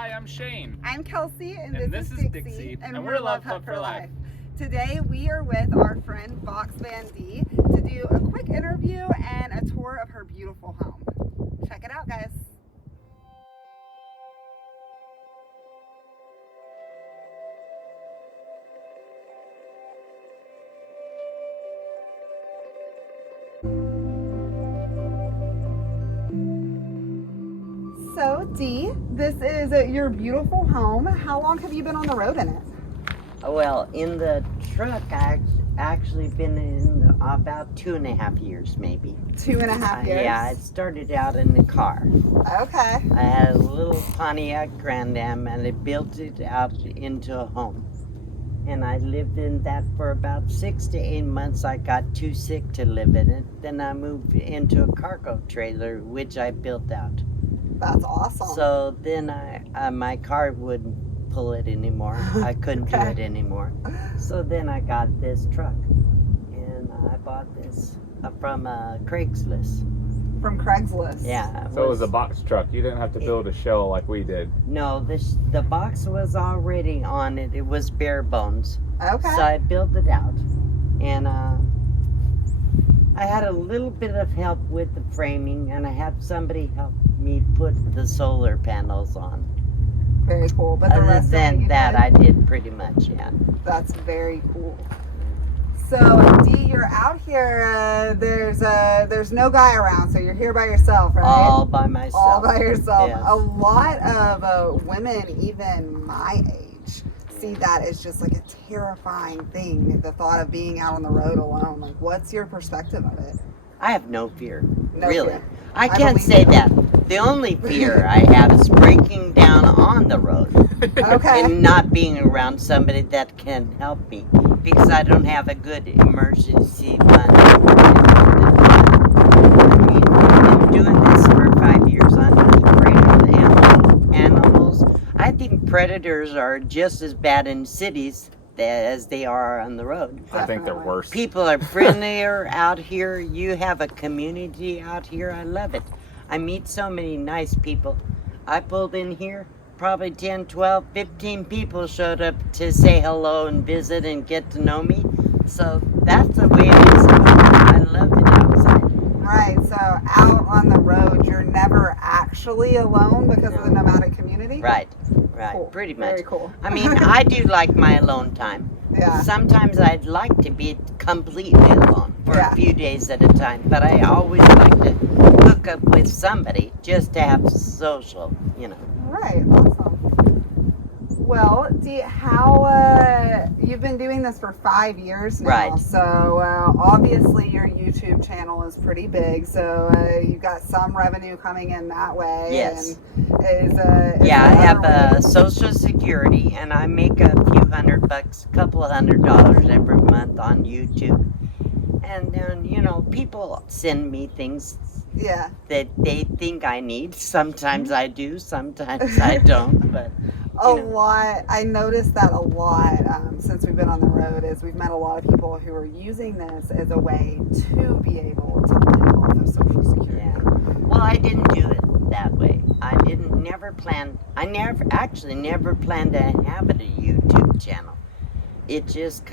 Hi, I'm Shane. I'm Kelsey, and this is Dixie, and we're Love Hut for Life. Today we are with our friend Box Van D to do a quick interview and a tour of her beautiful home. Check it out, guys. So, Dee, this is your beautiful home. How long have you been on the road in it? Well, in the truck, I've actually been in about 2.5 years, maybe. 2.5 years? Yeah, I started out in the car. Okay. I had a little Pontiac Grand Am, and I built it out into a home. And I lived in that for about 6 to 8 months. I got too sick to live in it. Then I moved into a cargo trailer, which I built out. That's awesome. So then my car wouldn't pull it anymore. I couldn't do it anymore. So then I got this truck, and I bought this from Craigslist. From Craigslist? Yeah. So it was a box truck. You didn't have to build a shell like we did. No, the box was already on it. It was bare bones. Okay. So I built it out, and I had a little bit of help with the framing, and I had somebody help me put the solar panels on. Very cool. But the Other rest than of that, I did pretty much, yeah. That's very cool. So, Dee, you're out here. There's no guy around, so you're here by yourself, right? All by myself. All by yourself. Yes. A lot of women, even my age, see that as just like a terrifying thing. The thought of being out on the road alone. Like, what's your perspective of it? I have no fear, No really. fear. I can't say that. The only fear I have is breaking down on the road. Okay. And not being around somebody that can help me, because I don't have a good emergency fund. I mean, I've been doing this for 5 years. I'm not afraid of animals. I think predators are just as bad in cities as they are on the road. I think they're worse. People are friendlier out here. You have a community out here. I love it. I meet so many nice people. I pulled in here, probably 10, 12, 15 people showed up to say hello and visit and get to know me. So that's the way it is. I love it outside. Right, so out on the road, you're never actually alone because of the nomadic community? Right, Cool. pretty much. Very cool. I mean, I do like my alone time. Yeah. Sometimes I'd like to be completely alone for a few days at a time, but I always like to hook up with somebody just to have social, you know. Right, awesome. Well, Dee, you've been doing this for 5 years now. Right. So obviously your YouTube channel is pretty big. So you've got some revenue coming in that way. Yes. And Yeah, I have a Social Security, and I make a few $100, a couple of $100 every month on YouTube. And then, you know, people send me things that they think I need. Sometimes I do, sometimes I don't, but lot. I noticed that a lot since we've been on the road. Is we've met a lot of people who are using this as a way to be able to live off of Social Security. Yeah. Well, I didn't do it that way. I never planned to have a YouTube channel. It just,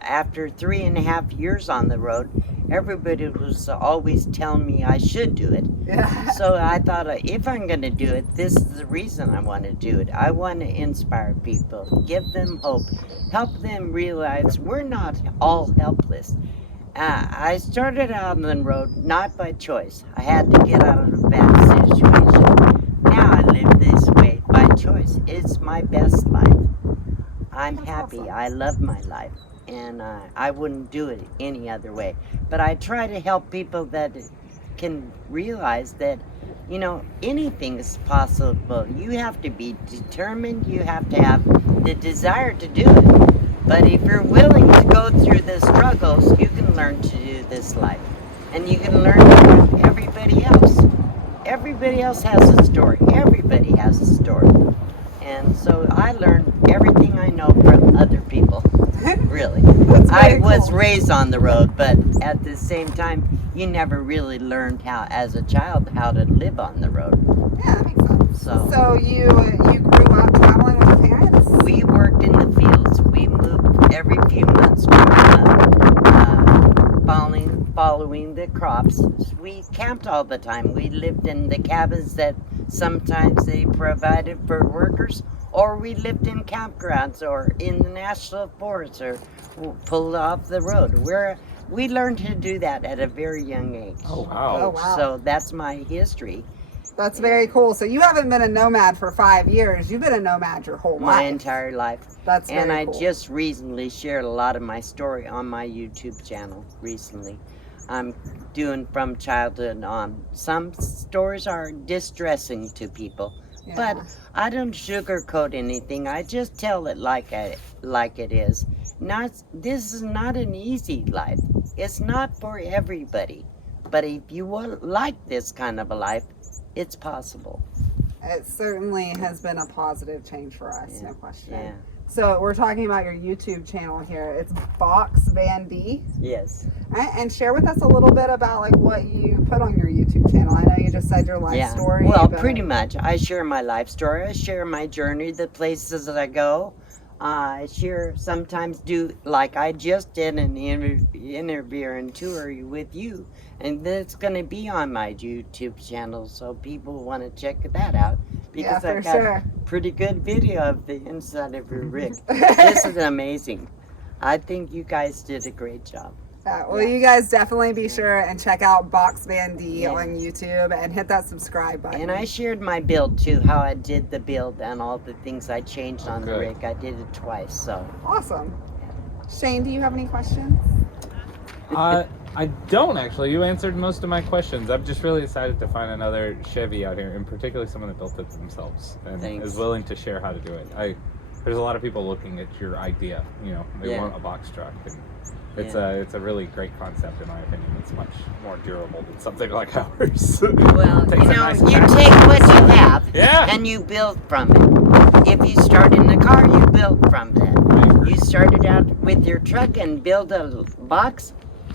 after 3.5 years on the road, everybody was always telling me I should do it. Yeah. So I thought, if I'm going to do it, this is the reason I want to do it. I want to inspire people, give them hope, help them realize we're not all helpless. I started out on the road not by choice. I had to get out of a bad situation. Now I live this way by choice. It's my best life. I'm happy. Awesome. I love my life, and I wouldn't do it any other way. But I try to help people that can realize that, you know, anything is possible. You have to be determined. You have to have the desire to do it. But if you're willing to go through the struggles, you can learn to do this life. And you can learn from everybody else. Everybody else has a story. Everybody has a story. And so I learned everything I know from other people, really. I was raised on the road, but at the same time, you never really learned how, as a child, how to live on the road. Yeah, that makes sense. So you grew traveling with your parents? We worked in the fields. We moved every few months following the crops. We camped all the time. We lived in the cabins that sometimes they provided for workers, or we lived in campgrounds or in the national forest or pulled off the road. We learned to do that at a very young age. Oh wow. Oh, wow. So that's my history. That's very cool. So you haven't been a nomad for 5 years. You've been a nomad your whole My life. entire life. That's very And I cool. just recently shared a lot of my story on my YouTube channel recently. I'm doing from childhood on. Some stories are distressing to people, Yeah. but I don't sugarcoat anything. I just tell it like it is. This is not an easy life. It's not for everybody. But if you like this kind of a life, it's possible. It certainly has been a positive change for us, no question. Yeah. So we're talking about your YouTube channel here. It's Box Van D. Yes. Right? And share with us a little bit about like what you put on your YouTube channel. I know you just said your life story. Well, but... pretty much. I share my life story. I share my journey, the places that I go. I sometimes do, like I just did an interview and tour with you. And that's going to be on my YouTube channel, so people want to check that out. Because Yeah, I got a pretty good video of the inside of your rig. This is amazing. I think you guys did a great job. Well, you guys definitely be sure and check out Box Van D Yeah. on YouTube and hit that subscribe button. And I shared my build too, how I did the build and all the things I changed on the rig. I did it twice, so. Awesome. Shane, do you have any questions? I don't actually. You answered most of my questions. I'm just really excited to find another Chevy out here, and particularly someone that built it themselves and Thanks. is willing to share how to do it. There's a lot of people looking at your idea. You know, they want a box truck, and it's a really great concept in my opinion. It's much more durable than something like ours. Well, Takes you a know, nice you practice. take what you have Yeah. and you build from it. If you start in the car, you build from that. You started out with your truck and build a box,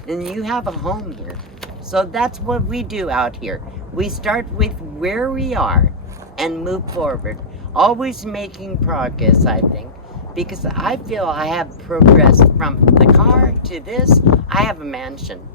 and you have a home here. So that's what we do out here. We start with where we are and move forward. Always making progress, I think. Because I feel I have progressed from the car to this. I have a mansion.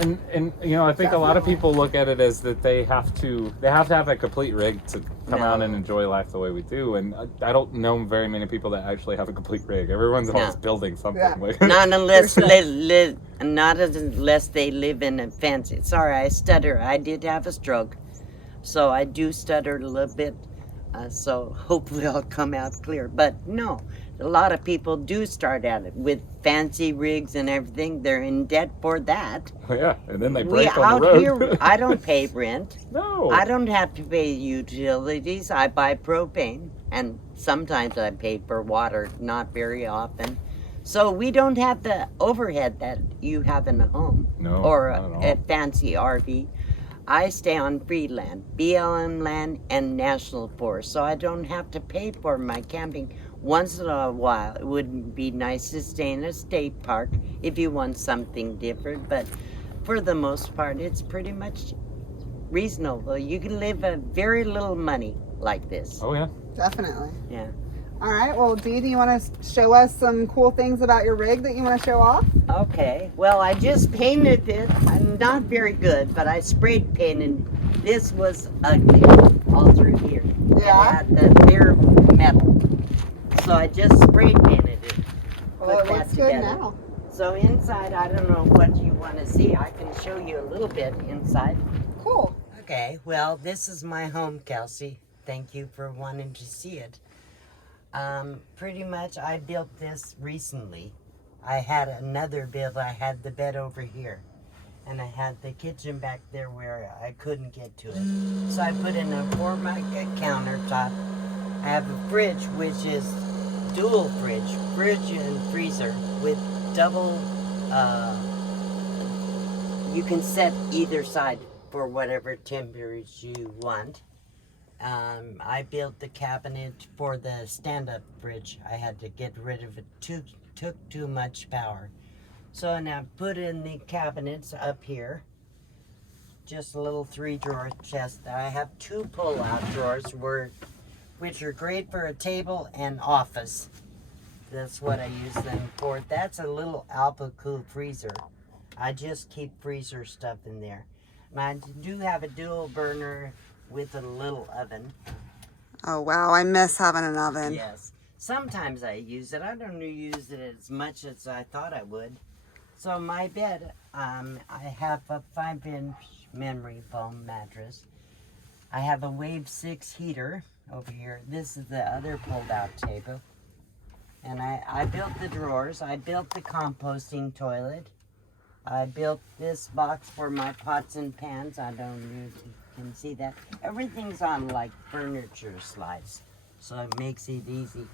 And you know, I think a lot of people look at it as that they have to have a complete rig to come out and enjoy life the way we do. And I don't know very many people that actually have a complete rig. Everyone's always building something. Yeah. Not unless unless they live in a fancy. Sorry, I stutter. I did have a stroke, so I do stutter a little bit. So hopefully I'll come out clear. But no, a lot of people do start at it with fancy rigs and everything. They're in debt for that. Yeah, and then they break on out the road. here, I don't pay rent. No. I don't have to pay utilities. I buy propane, and sometimes I pay for water, not very often. So we don't have the overhead that you have in a home or a fancy RV. I stay on free land, BLM land, and national forest, so I don't have to pay for my camping. Once in a while, it would be nice to stay in a state park if you want something different, but for the most part, it's pretty much reasonable. You can live a very little money like this. Oh, yeah. Definitely. Yeah. All right. Well, Dee, do you want to show us some cool things about your rig that you want to show off? Okay. Well, I just painted it. I'm not very good, but I sprayed painted. This was ugly all through here. Yeah. It had the bare metal. So I just spray painted it. Well, Put it that looks good together. now. So inside, I don't know what you want to see. I can show you a little bit inside. Cool. Okay. Well, this is my home, Kelsey. Thank you for wanting to see it. Pretty much I built this recently. I had another build. I had the bed over here, and I had the kitchen back there where I couldn't get to it. So I put in a Formica countertop. I have a fridge, which is dual fridge and freezer with double, you can set either side for whatever temperature you want. I built the cabinet for the stand-up fridge. I had to get rid of it. Took too much power. So now put in the cabinets up here. Just a little 3-drawer chest. I have 2 pull-out drawers where which are great for a table and office. That's what I use them for. That's a little Alpa-Cool freezer. I just keep freezer stuff in there. And I do have a dual burner with a little oven. Oh, wow. I miss having an oven. Yes. Sometimes I use it. I don't use it as much as I thought I would. So my bed, I have a 5-inch memory foam mattress. I have a Wave 6 heater over here. This is the other pulled-out table. And I built the drawers. I built the composting toilet. I built this box for my pots and pans. I don't know if you can see that. Everything's on like furniture slides, so it makes it easy.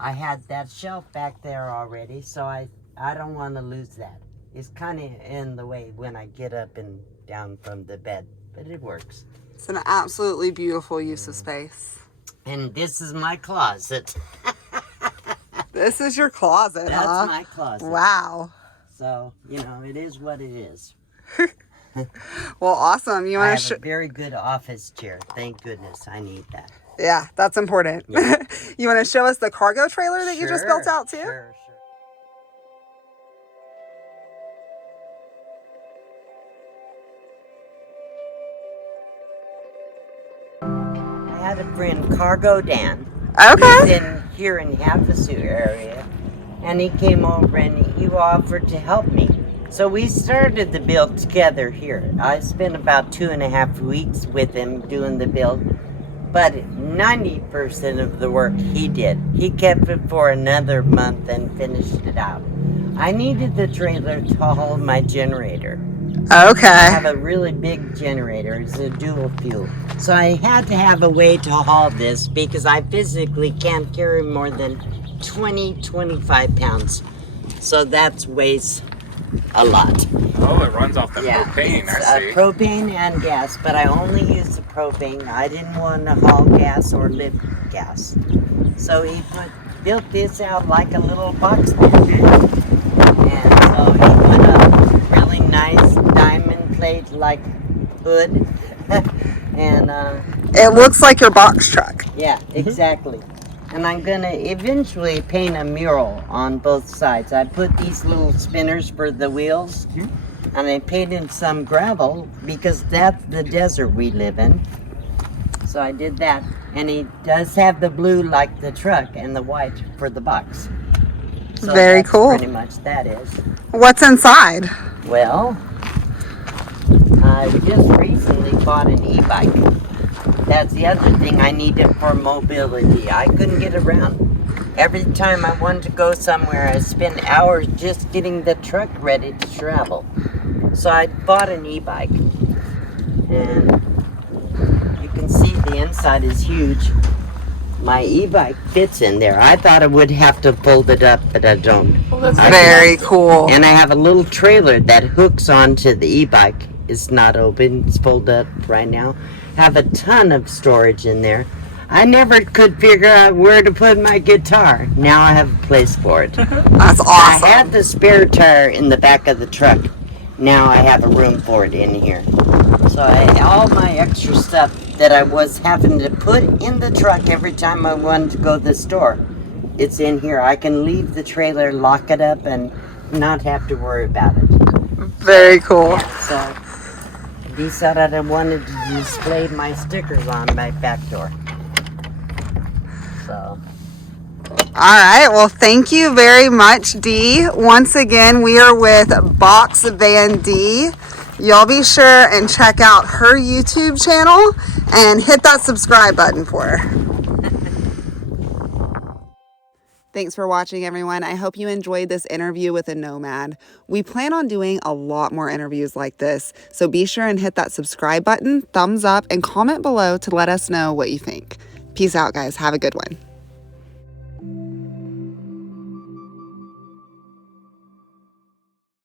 I had that shelf back there already, so I don't want to lose that. It's kind of in the way when I get up and down from the bed, but it works. It's an absolutely beautiful use of space. And this is my closet. This is your closet, That's huh? my closet. Wow. So, you know, it is what it is. Well, awesome. You I want have to a very good office chair. Thank goodness I need that. Yeah, that's important. Yeah. You want to show us the cargo trailer that you just built out too? Sure. I had a friend, Cargo Dan. Okay. He's in here in Havasu area, and he came over and he offered to help me. So we started the build together here. I spent about 2.5 weeks with him doing the build, but 90% of the work he did. He kept it for another month and finished it out. I needed the trailer to haul my generator. I Okay. have a really big generator. It's a dual fuel. So I had to have a way to haul this because I physically can't carry more than 25 pounds. So that weighs a lot. Oh, it runs off the Yeah, propane, it's, I see. propane and gas, but I only use the propane. I didn't want to haul gas or lift gas. So he built this out like a little box stand. And so he put a really nice diamond plate like hood. And It looks like your box truck. yeah, exactly. And I'm gonna eventually paint a mural on both sides. I put these little spinners for the wheels, and I painted some gravel because that's the desert we live in. So I did that, and he does have the blue like the truck and the white for the box. So Very that's cool. Pretty much that is. What's inside? Well, I just recently bought an e-bike. That's the other thing I needed for mobility. I couldn't get around. Every time I wanted to go somewhere, I spent hours just getting the truck ready to travel. So I bought an e-bike. And you can see the inside is huge. My e-bike fits in there. I thought I would have to fold it up, but I don't. Well, that's very cool. And I have a little trailer that hooks onto the e-bike. It's not open. It's folded up right now. Have a ton of storage in there. I never could figure out where to put my guitar. Now I have a place for it. That's I had awesome. the spare tire in the back of the truck. Now I have a room for it in here. So all my extra stuff that I was having to put in the truck every time I wanted to go to the store, it's in here. I can leave the trailer, lock it up, and not have to worry about it. Very cool. Yeah, so I decided I wanted to display my stickers on my back door. So All right. Well, thank you very much, Dee. Once again, we are with Box Van D. Y'all be sure and check out her YouTube channel and hit that subscribe button for her. Thanks for watching, everyone. I hope you enjoyed this interview with a nomad. We plan on doing a lot more interviews like this, so be sure and hit that subscribe button, thumbs up, and comment below to let us know what you think. Peace out, guys. Have a good one.